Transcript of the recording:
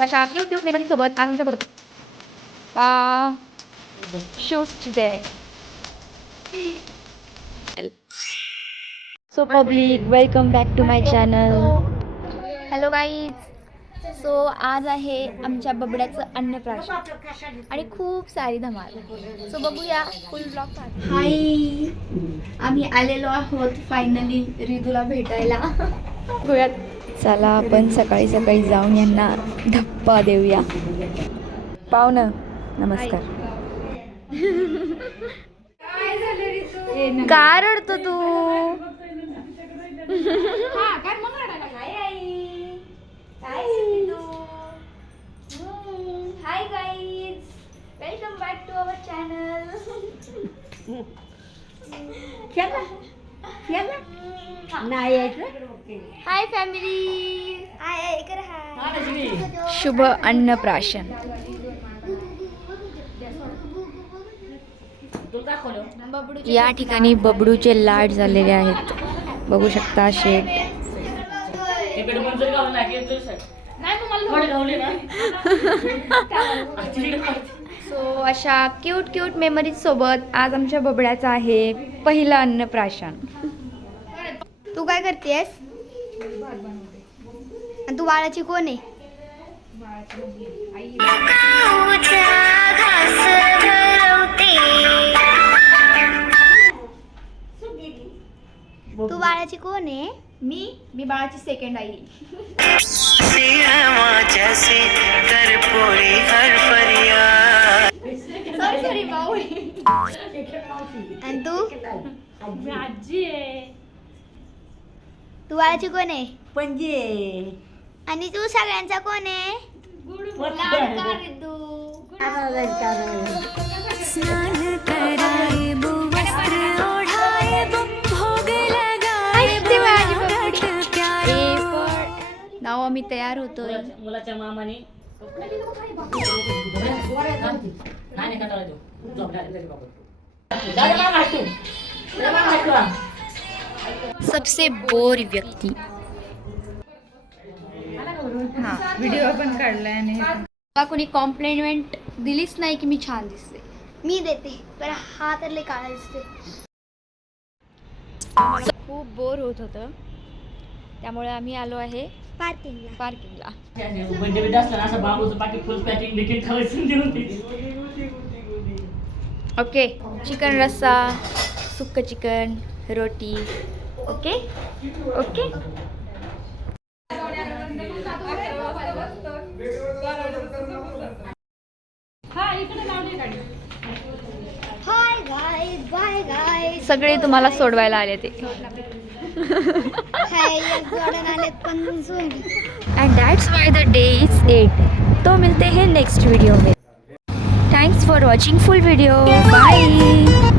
कशा YouTube family सोबत आमच्याबरोबर shoot today. So public, welcome back to my channel. Hello guys. So आज आहे आमच्या बबड्याचं अन्नप्राशन आणि खूप सारी धमाल. सो बघूया फुल ब्लॉग. हाय, आम्ही आलेलो आहोत फायनली रिदूला भेटायला. चला आपण सकाळी सकाळी जाऊन यांना धप्पा देऊया. पाहुणं नमस्कार. का रडतो तू? Hi guys, welcome back to our channel. Hi family. Hi Shubh अन्नप्राशन. या ठिकाणी बबडूचे लाड झालेले आहेत. बघू शकता शेट. सो अशा क्यूट मेमरीज सोबत आज आमच्या बबड्याचं आहे पहिलं अन्नप्राशन. तू काय करतेस? आणि तू बाळाची कोण आहे? तू बाळाची कोण आहे? मी बाळाची सेकंड आई. सॉरी माऊ. आणि तू? आजी आहे. तू बाळाची कोण आहे? पणजी आहे. आणि तू सगळ्यांचा कोण आहे? लाडका रिद्धू. स्नान कराए वो वस्त्र ओढ़ाए वो भोग लगाए नाव आम्ही तयार होतोय. मुलाच्या मामाने सबसे बोर व्यक्ती. व्हिडिओ पण काढलाय आणि मला कोणी कॉम्प्लिमेंट दिलीच नाही की मी छान दिसते. मी देते पण हा तर लय काळा दिसते. खूप बोर होत होतं त्यामुळे आम्ही आलो आहे पार्किंगला. बर्थडे बिडे असला ना असं बांबूचं पाकिट फुल पॅकिंग देखील ठेवायचं देऊन ओके. चिकन रस्सा, सुक्क चिकन, रोटी. Okay okay. Hi guys, bye guys. सगळे तुम्हाला सोडवायला आले ते. हाय, एक जोडण आलेत पण सोडली. And that's why the day is 8. तो मिलते हैं नेक्स्ट वीडियो में. Thanks for watching full video. Bye.